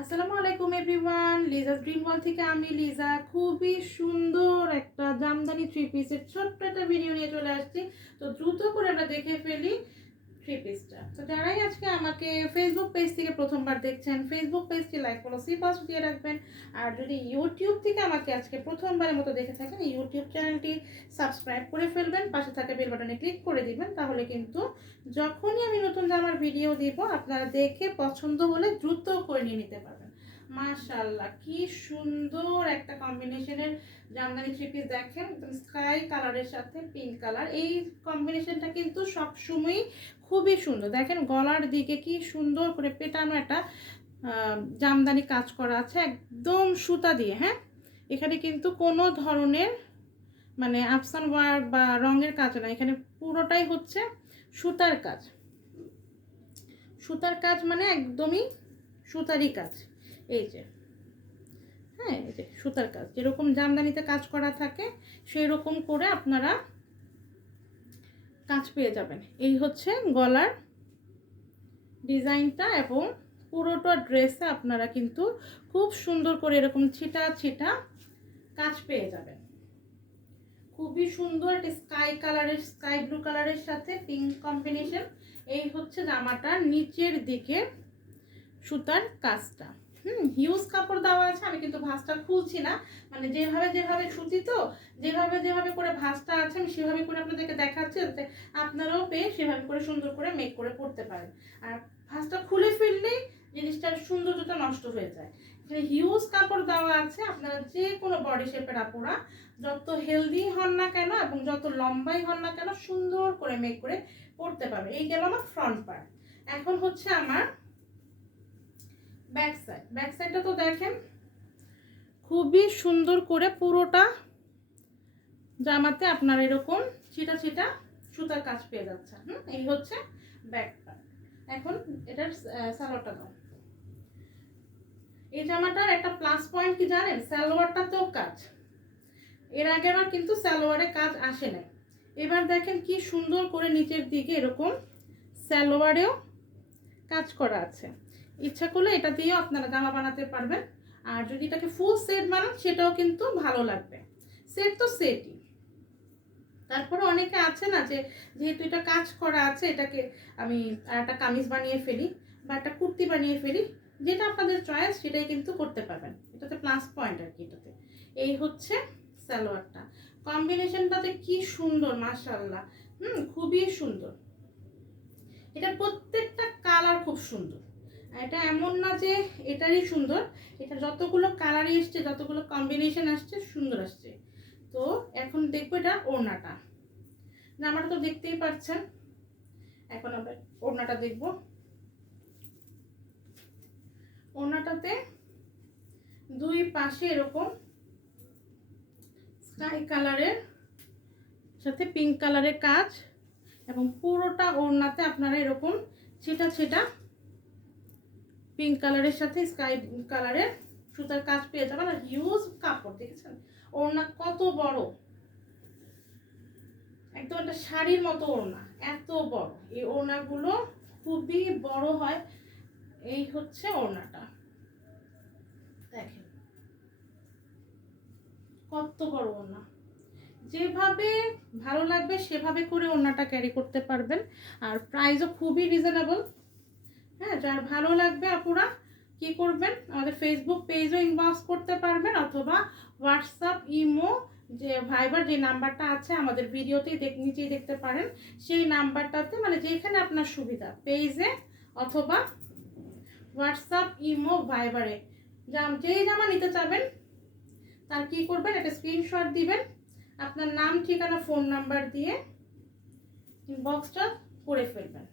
আসসালামু আলাইকুম everyone, Liza's dream world থেকে আমি লিজা খুবই সুন্দর একটা জামদানি থ্রি পিসের ছোট্ট একটা ভিডিও নিয়ে চলে আসছি। তো দ্রুত করে আমরা দেখে ফেলি থ্রি পিসটা। তো যারাই আজকে আমাকে ফেসবুক পেজ থেকে প্রথমবার দেখছেন, ফেসবুক পেজটি লাইক ফলো সি পাস দিয়ে রাখবেন। আর যদি ইউটিউব থেকে আমাকে আজকে প্রথমবারের মতো দেখে থাকেন, ইউটিউব চ্যানেলটি সাবস্ক্রাইব করে ফেলবেন, পাশে থাকা বেল বাটনে ক্লিক করে দিবেন। তাহলে কিন্তু যখনই আমি নতুন জামার ভিডিও দিব আপনারা দেখে পছন্দ হলে দ্রুত করে নিয়ে নিতে পারবেন। মাশাআল্লাহ, কি সুন্দর একটা কম্বিনেশনের জামদানি থ্রি পিস দেখেন, একদম স্কাই কালারের সাথে পিঙ্ক কালার। এই কম্বিনেশনটা কিন্তু সবসময়ই খুবই সুন্দর। দেখেন গলার দিকে কি সুন্দর করে পেটানো একটা জামদানি কাজ করা আছে, একদম সুতা দিয়ে। হ্যাঁ, এখানে কিন্তু কোনো ধরনের মানে আফসান ওয়ার্ক বা রঙের কাজ না, এখানে পুরোটাই হচ্ছে সুতার কাজ। সুতার কাজ মানে একদমই সুতারই কাজ। এই যে, হ্যাঁ, এই যে সুতার কাজ, যেরকম জামদানিতে কাজ করা থাকে সেই রকম করে আপনারা কাজ পেয়ে যাবেন। এই হচ্ছে গলার ডিজাইনটা এবং পুরোটা ড্রেসে আপনারা কিন্তু খুব সুন্দর করে এরকম ছিটা ছিটা কাজ পেয়ে যাবেন। খুবই সুন্দর একটা স্কাই কালারের, স্কাই ব্লু কালারের সাথে পিঙ্ক কম্বিনেশন। এই হচ্ছে জামাটার নিচের দিকে সুতার কাজটা। হিউজ কাপড় দেওয়া আছে, আমি কিন্তু ভাঁজটা খুলছি না, মানে যেভাবে যেভাবে সুতি তো যেভাবে যেভাবে করে ভাঁজটা আছে আমি সেভাবে করে আপনাদেরকে দেখাচ্ছি, যাতে আপনারাও পেয়ে সেভাবে করে সুন্দর করে মেক করে পড়তে পারেন। আর ভাঁজটা খুলে ফেললেই জিনিসটার সৌন্দর্যটা নষ্ট হয়ে যায়। এখানে হিউজ কাপড় দেওয়া আছে, আপনারা যে কোনো বডি শেপের আপুরা যত হেলদি হন না কেন এবং যত লম্বাই হন না কেন সুন্দর করে মেক করে পড়তে পারবে। এই গেল আমার ফ্রন্ট পার্ট। এখন হচ্ছে আমার ব্যাক সাইড। ব্যাক সাইডটা তো দেখেন খুবই সুন্দর করে পুরোটা জামাতে আপনার এরকম ছিটা ছিটা সুতার কাজ পেয়ে যাচ্ছে। এই হচ্ছে ব্যাক পার্ট। এখন এটার সালোয়ারটা দাও। এই জামাটার একটা প্লাস পয়েন্ট কি জানেন, সালোয়ারটাতেও কাজ। এর আগে আবার কিন্তু সালোয়ারে কাজ আসে না, এবার দেখেন কি সুন্দর করে নিচের দিকে এরকম সালোয়ারেও কাজ করা আছে। ইচ্ছা করলে এটা দিয়েও আপনারা জামা বানাতে পারবেন। আর যদি এটাকে ফুল সেট বানান সেটাও কিন্তু ভালো লাগবে। সেট তো সেটই, তারপরে অনেকে আছে না যে যেহেতু এটা কাজ করা আছে এটাকে আমি আর একটা কামিজ বানিয়ে ফেলি বা একটা কুর্তি বানিয়ে ফেলি, যেটা আপনাদের চয়েস সেটাই কিন্তু করতে পারবেন। এটাতে প্লাস পয়েন্ট আর কি এটাতে। এই হচ্ছে সালোয়ারটা, কম্বিনেশনটাতে কি সুন্দর মাশাআল্লাহ। খুবই সুন্দর। এটা প্রত্যেকটা কালার খুব সুন্দর। এটা এমন না যে এটারই সুন্দর, এটা যতগুলো কালারই আসছে, যতগুলো কম্বিনেশন আসছে সুন্দর আসছে। তো এখন দেখবো এটা ওড়নাটা। জামাটা তো দেখতেই পাচ্ছেন, এখন আমরা ওড়নাটা দেখব। ওড়নাটাতে দুই পাশে এরকম স্কাই কালারের সাথে পিঙ্ক কালারের কাজ এবং পুরোটা ওড়নাতে আপনারা এরকম ছিটা ছিটা পিঙ্ক কালারের সাথে স্কাই কালারের সুতার কাজ পেয়ে যাবেন। আর হিউজ কাপড় দেখেছেন, ওড়না কত বড়, একদম একটা শাড়ির মতো ওড়না, এত বড়। এই ওড়নাগুলো খুবই বড় হয়। এই হচ্ছে ওড়নাটা, দেখেন কত বড় ওড়না। যেভাবে ভালো লাগবে সেভাবে করে ওড়নাটা ক্যারি করতে পারবেন। আর প্রাইসও খুবই রিজনেবল। হ্যাঁ, যার ভালো লাগবে আপুরা কি করবেন, আমাদের ফেসবুক পেজও ইনবক্স করতে পারবেন অথবা হোয়াটসঅ্যাপ, ইমো, যে ভাইবার যে নাম্বারটা আছে আমাদের ভিডিওতেই নিচেই দেখতে পারেন, সেই নাম্বারটাতে মানে যেখানে আপনার সুবিধা, পেজে অথবা হোয়াটসঅ্যাপ, ইমো, ভাইবারে যেই জামা নিতে চাবেন তার কি করবেন, একটা স্ক্রিনশট দিবেন, আপনার নাম, ঠিকানা, ফোন নাম্বার দিয়ে ইনবক্সটা করে ফেলবেন।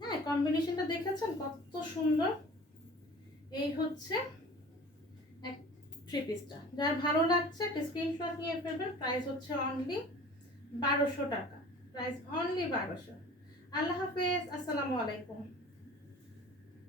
হ্যাঁ, কম্বিনেশনটা দেখেছেন কত সুন্দর। এই হচ্ছে এক থ্রি পিসটা, যার ভালো লাগছে একটা স্ক্রিনশট নিয়ে ফেলবেন। প্রাইস হচ্ছে অনলি 1200 টাকা, প্রাইস অনলি 1200। আল্লাহ হাফেজ, আসসালামু আলাইকুম।